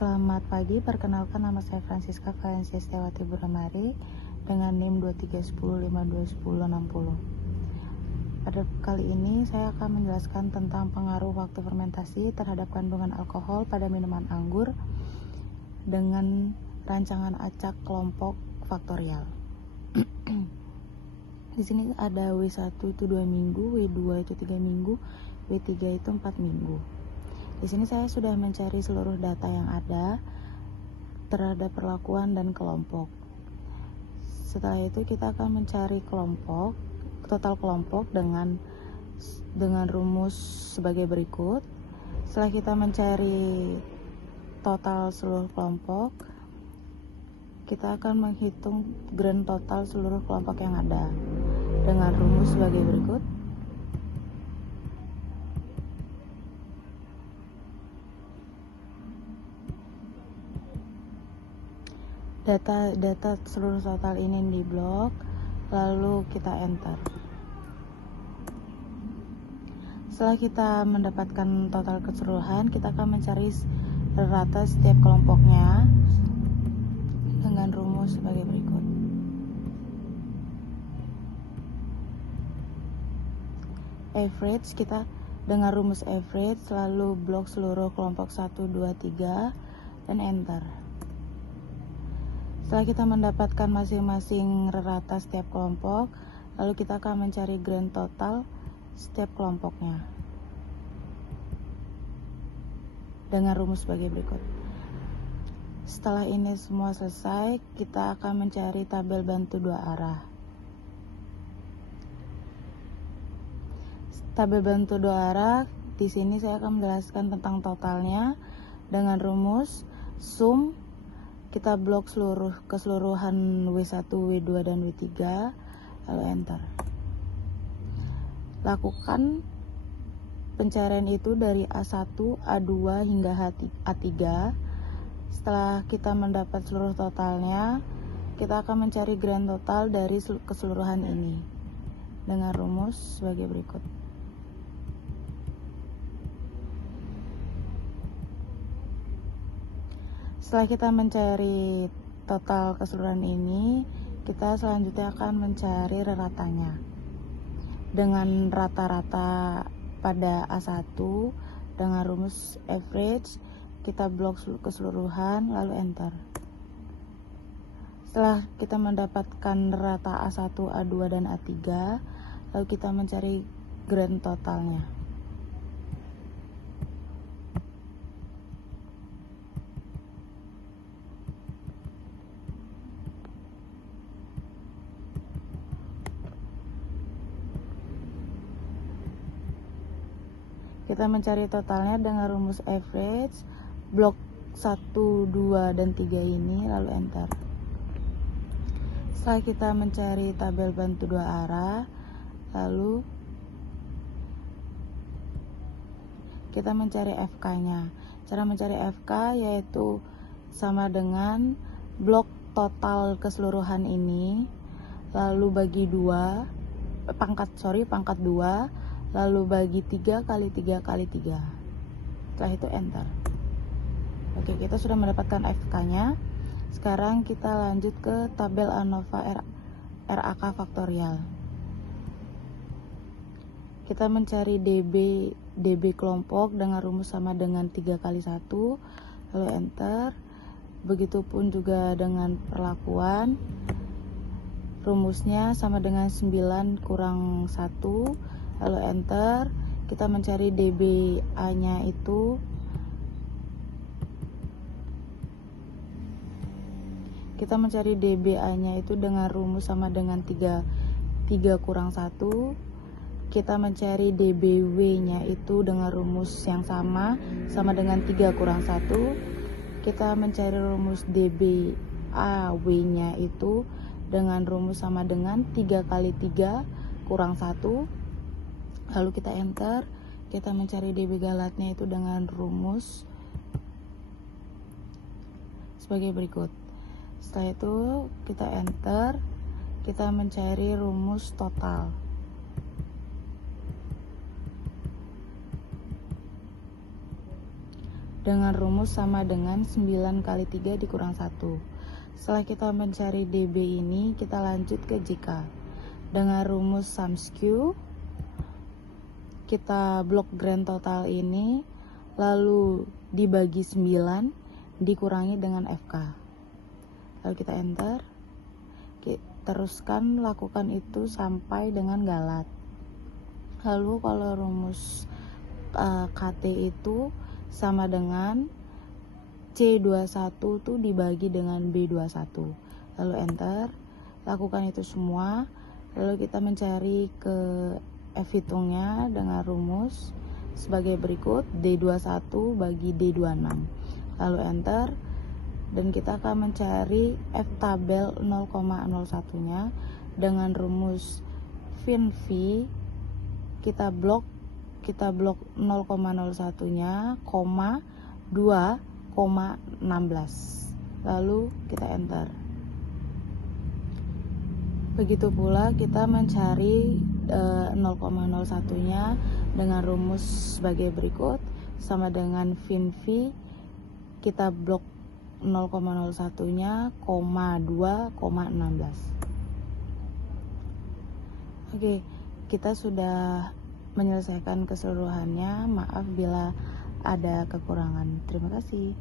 Selamat pagi, perkenalkan nama saya Francisca Valencia Setiawati Buramari dengan NIM 2310521060. Pada kali ini saya akan menjelaskan tentang pengaruh waktu fermentasi terhadap kandungan alkohol pada minuman anggur dengan rancangan acak kelompok faktorial. Di sini ada W1 itu 2 minggu, W2 itu 3 minggu, W3 itu 4 minggu. Di sini saya sudah mencari seluruh data yang ada terhadap perlakuan dan kelompok. Setelah itu kita akan mencari total kelompok dengan rumus sebagai berikut. Setelah kita mencari total seluruh kelompok, kita akan menghitung grand total seluruh kelompok yang ada dengan rumus sebagai berikut. Data seluruh total ini di blok, lalu kita enter. Setelah kita mendapatkan total keseluruhan, kita akan mencari rata setiap kelompoknya dengan rumus sebagai berikut. Average, kita dengan rumus average lalu blok seluruh kelompok 1, 2, 3 dan enter. Setelah kita mendapatkan masing-masing rata setiap kelompok, lalu kita akan mencari grand total setiap kelompoknya dengan rumus sebagai berikut. Setelah ini semua selesai, kita akan mencari tabel bantu dua arah. Tabel bantu dua arah, di sini saya akan menjelaskan tentang totalnya dengan rumus sum. Kita blok keseluruhan W1, W2, dan W3, lalu enter. Lakukan pencarian itu dari A1, A2 hingga A3. Setelah kita mendapat seluruh totalnya, kita akan mencari grand total dari keseluruhan ini dengan rumus sebagai berikut. Setelah kita mencari total keseluruhan ini, kita selanjutnya akan mencari ratanya. Dengan rata-rata pada A1 dengan rumus average, kita blok keseluruhan lalu enter. Setelah kita mendapatkan rata A1, A2, dan A3, lalu kita mencari grand totalnya. Kita mencari totalnya dengan rumus average, blok 1, 2, dan 3 ini, lalu enter. Setelah kita mencari tabel bantu dua arah, lalu kita mencari FK-nya. Cara mencari FK yaitu sama dengan blok total keseluruhan ini, lalu bagi pangkat 2, lalu bagi 3 kali 3 kali 3. Setelah itu enter. Oke, kita sudah mendapatkan FK-nya. Sekarang kita lanjut ke tabel ANOVA RAK faktorial. Kita mencari DB kelompok dengan rumus sama dengan 3 kali 1, lalu enter. Begitupun juga dengan perlakuan. Rumusnya sama dengan 9 kurang 1, lalu enter. Kita mencari DBA-nya itu dengan rumus sama dengan 3 kurang 1. Kita mencari DBW-nya itu dengan rumus yang sama dengan 3 kurang 1. Kita mencari rumus DBAW-nya itu dengan rumus sama dengan 3 kali 3 kurang 1. Lalu kita enter. Kita mencari DB galatnya itu dengan rumus sebagai berikut. Setelah itu kita enter. Kita mencari rumus total. dengan rumus sama dengan 9 kali 3 dikurang 1. Setelah kita mencari DB ini, kita lanjut ke jika. Dengan rumus sums Q, kita blok grand total ini, lalu dibagi 9, dikurangi dengan FK. Lalu kita enter. Teruskan lakukan itu sampai dengan galat. Lalu kalau rumus KT itu sama dengan C21 tuh dibagi dengan B21. Lalu enter, lakukan itu semua. Lalu kita mencari ke F hitungnya dengan rumus sebagai berikut, D21 bagi D26. Lalu enter, dan kita akan mencari F tabel 0,01-nya dengan rumus fin V. Kita blok 0,01-nya, 2,16. Lalu kita enter. Begitu pula kita mencari 0,01-nya dengan rumus sebagai berikut, sama dengan fin V. Kita blok 0,01-nya, 2,16. Oke, kita sudah menyelesaikan keseluruhannya. Maaf bila ada kekurangan. Terima kasih.